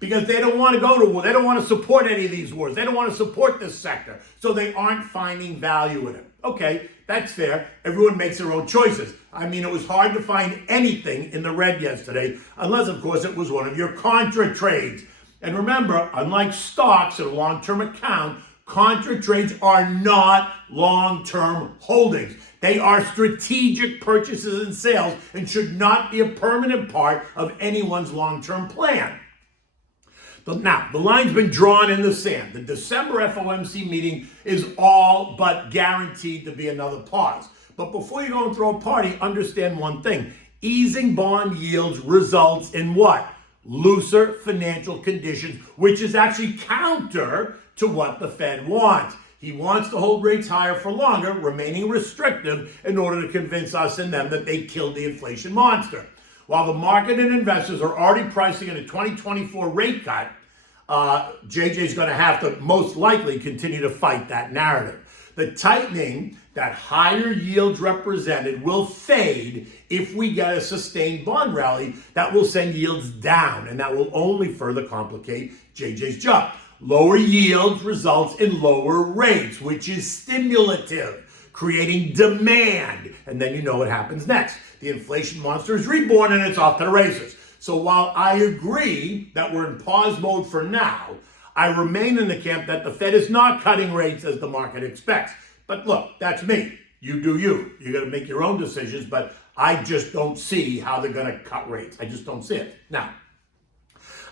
because they don't want to go to war. They don't want to support any of these wars. They don't want to support this sector. So they aren't finding value in it. Okay, that's fair. Everyone makes their own choices. I mean, it was hard to find anything in the red yesterday, unless, of course, it was one of your contra trades. And remember, unlike stocks in a long-term account, contra trades are not long-term holdings. They are strategic purchases and sales and should not be a permanent part of anyone's long-term plan. Now, the line's been drawn in the sand. The December FOMC meeting is all but guaranteed to be another pause. But before you go and throw a party, understand one thing. Easing bond yields results in what? Looser financial conditions, which is actually counter to what the Fed wants. He wants to hold rates higher for longer, remaining restrictive in order to convince us and them that they killed the inflation monster. While the market and investors are already pricing in a 2024 rate cut, JJ's going to have to most likely continue to fight that narrative. The tightening that higher yields represented will fade if we get a sustained bond rally that will send yields down, and that will only further complicate JJ's job. Lower yields results in lower rates, which is stimulative, creating demand. And then you know what happens next. The inflation monster is reborn and it's off to the races. So while I agree that we're in pause mode for now, I remain in the camp that the Fed is not cutting rates as the market expects. But look, that's me. You do you. You're going to make your own decisions, but I just don't see how they're going to cut rates. I just don't see it. Now,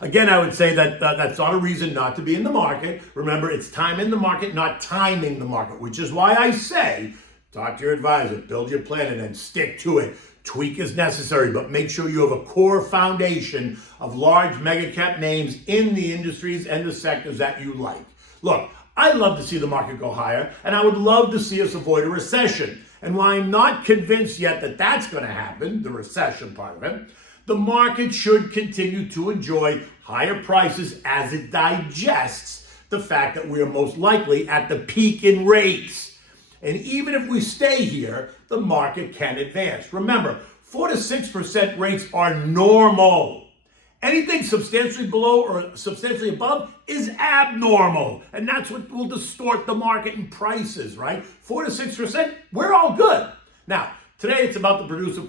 again, I would say that that's not a reason not to be in the market. Remember, it's time in the market, not timing the market, which is why I say, talk to your advisor, build your plan, and then stick to it. Tweak is necessary, but make sure you have a core foundation of large mega cap names in the industries and the sectors that you like. Look, I'd love to see the market go higher, and I would love to see us avoid a recession. And while I'm not convinced yet that that's going to happen, the recession part of it, the market should continue to enjoy higher prices as it digests the fact that we are most likely at the peak in rates. And even if we stay here, the market can advance. Remember, 4 to 6% rates are normal. Anything substantially below or substantially above is abnormal. And that's what will distort the market and prices, right? 4 to 6%, we're all good. Now, today it's about the producer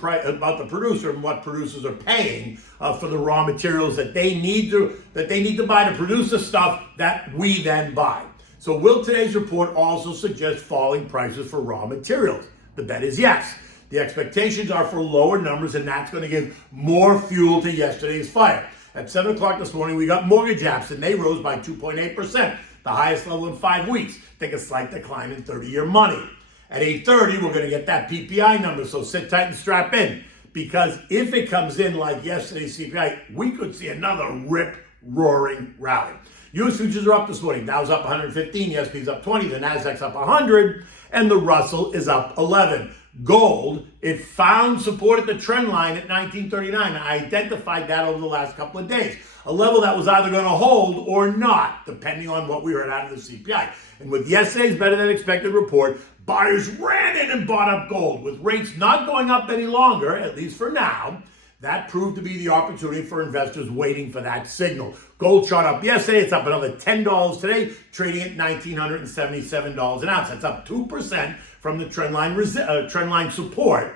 and what producers are paying for the raw materials that they need to buy to produce the stuff that we then buy. So will today's report also suggest falling prices for raw materials? The bet is yes. The expectations are for lower numbers, and that's going to give more fuel to yesterday's fire. At 7 o'clock this morning, we got mortgage apps, and they rose by 2.8%, the highest level in 5 weeks. Take a slight decline in 30-year money. At 8:30, we're going to get that PPI number, so sit tight and strap in. Because if it comes in like yesterday's CPI, we could see another rip-roaring rally. U.S. futures are up this morning. Dow's up 115, the S&P's up 20, the NASDAQ's up 100, and the Russell is up 11. Gold, it found support at the trend line at 1939. I identified that over the last couple of days. A level that was either going to hold or not, depending on what we heard out of the CPI. And with yesterday's better than expected report, buyers ran in and bought up gold. With rates not going up any longer, at least for now, that proved to be the opportunity for investors waiting for that signal. Gold shot up yesterday. It's up another $10 today, trading at $1,977 an ounce. That's up 2% from the trendline support.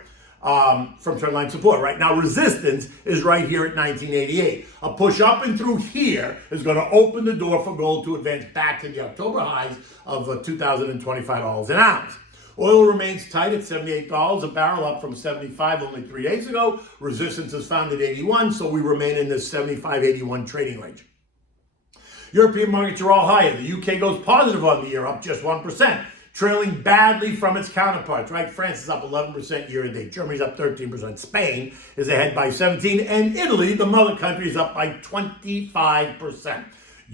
Right now, resistance is right here at 1988. A push up and through here is going to open the door for gold to advance back to the October highs of $2,025 an ounce. Oil remains tight at $78 a barrel, up from $75 only 3 days ago. Resistance is found at 81, so we remain in this 75-81 trading range. European markets are all higher. The UK goes positive on the year, up just 1%, trailing badly from its counterparts, right? France is up 11% year to date. Germany's up 13%. Spain is ahead by 17%. And Italy, the mother country, is up by 25%.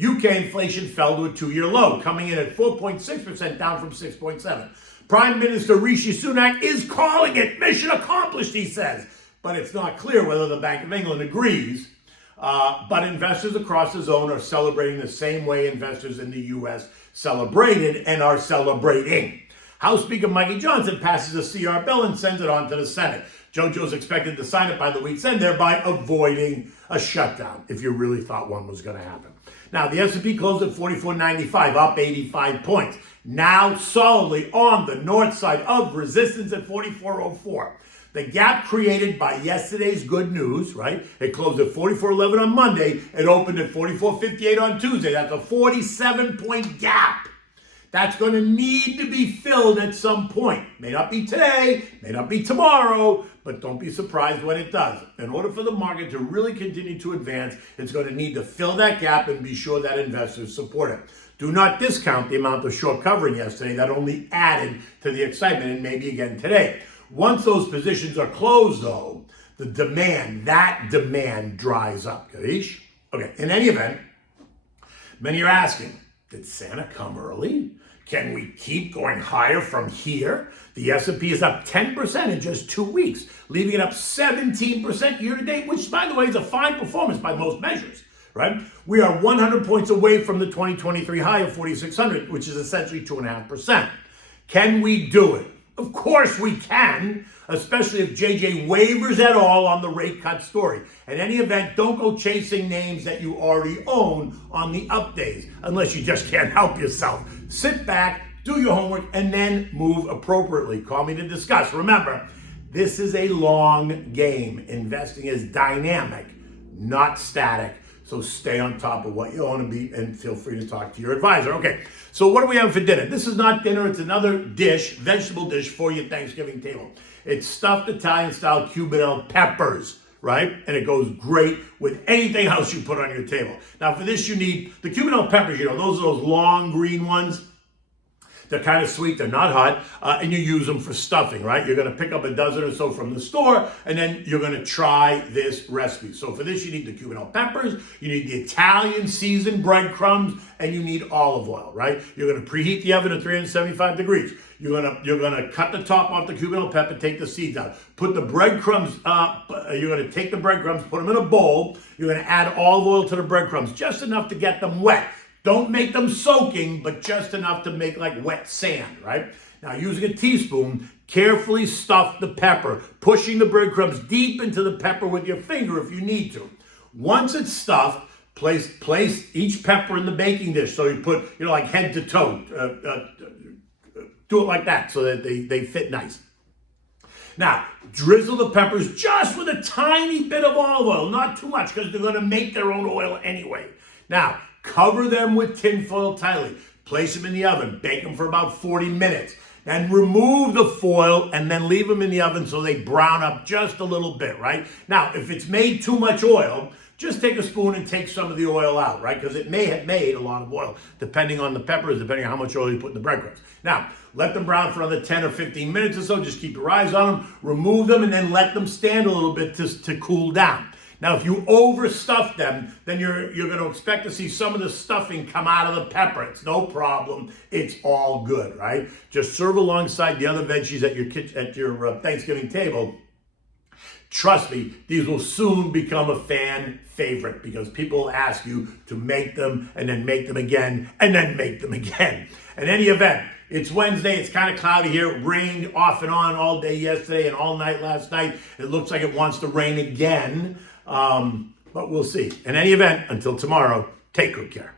UK inflation fell to a 2-year low, coming in at 4.6%, down from 6.7%. Prime Minister Rishi Sunak is calling it mission accomplished, he says. But it's not clear whether the Bank of England agrees. But investors across the zone are celebrating the same way investors in the U.S. celebrated and are celebrating. House Speaker Mikey Johnson passes a CR bill and sends it on to the Senate. JoJo's expected to sign it by the week's end, thereby avoiding a shutdown if you really thought one was going to happen. Now, the S&P closed at 44.95, up 85 points. Now solidly on the north side of resistance at 44.04. The gap created by yesterday's good news, right? It closed at 44.11 on Monday. It opened at 44.58 on Tuesday. That's a 47-point gap. That's going to need to be filled at some point. May not be today, may not be tomorrow, but don't be surprised when it does. In order for the market to really continue to advance, it's going to need to fill that gap and be sure that investors support it. Do not discount the amount of short covering yesterday. That only added to the excitement, and maybe again today. Once those positions are closed, though, that demand dries up. Ǩķīčǐ? Okay, in any event, many are asking, did Santa come early? Can we keep going higher from here? The S&P is up 10% in just 2 weeks, leaving it up 17% year to date, which, by the way, is a fine performance by most measures, right? We are 100 points away from the 2023 high of 4,600, which is essentially 2.5%. Can we do it? Of course we can, especially if JJ wavers at all on the rate cut story. In any event, don't go chasing names that you already own on the up days, unless you just can't help yourself. Sit back, do your homework, and then move appropriately. Call me to discuss. Remember, this is a long game. Investing is dynamic, not static. So stay on top of what you own and feel free to talk to your advisor. Okay, so what do we have for dinner? This is not dinner, it's another dish, vegetable dish for your Thanksgiving table. It's stuffed Italian-style Cubanelle peppers, right? And it goes great with anything else you put on your table. Now for this you need, the Cubanelle peppers, those are those long green ones. They're kind of sweet, they're not hot, and you use them for stuffing, right? You're gonna pick up a dozen or so from the store, and then you're gonna try this recipe. So for this, you need the Cubanelle peppers, you need the Italian seasoned breadcrumbs, and you need olive oil, right? You're gonna preheat the oven at 375 degrees. You're gonna cut the top off the Cubanelle pepper, take the seeds out. Put the breadcrumbs, you're gonna take the breadcrumbs, put them in a bowl. You're gonna add olive oil to the breadcrumbs, just enough to get them wet. Don't make them soaking, but just enough to make like wet sand, right? Now, using a teaspoon, carefully stuff the pepper, pushing the breadcrumbs deep into the pepper with your finger if you need to. Once it's stuffed, place each pepper in the baking dish. So you put, like head to toe. Do it like that so that they fit nice. Now, drizzle the peppers just with a tiny bit of olive oil, not too much because they're going to make their own oil anyway. Now, cover them with tinfoil tightly. Place them in the oven. Bake them for about 40 minutes. And remove the foil and then leave them in the oven so they brown up just a little bit, right? Now, if it's made too much oil, just take a spoon and take some of the oil out, right? Because it may have made a lot of oil, depending on the peppers, depending on how much oil you put in the breadcrumbs. Now, let them brown for another 10 or 15 minutes or so. Just keep your eyes on them. Remove them and then let them stand a little bit to cool down. Now, if you overstuff them, then you're going to expect to see some of the stuffing come out of the pepper. It's no problem. It's all good, right? Just serve alongside the other veggies at your Thanksgiving table. Trust me, these will soon become a fan favorite because people will ask you to make them and then make them again and then make them again. In any event, it's Wednesday. It's kind of cloudy here. It rained off and on all day yesterday and all night last night. It looks like it wants to rain again. But we'll see. In any event, until tomorrow, take good care.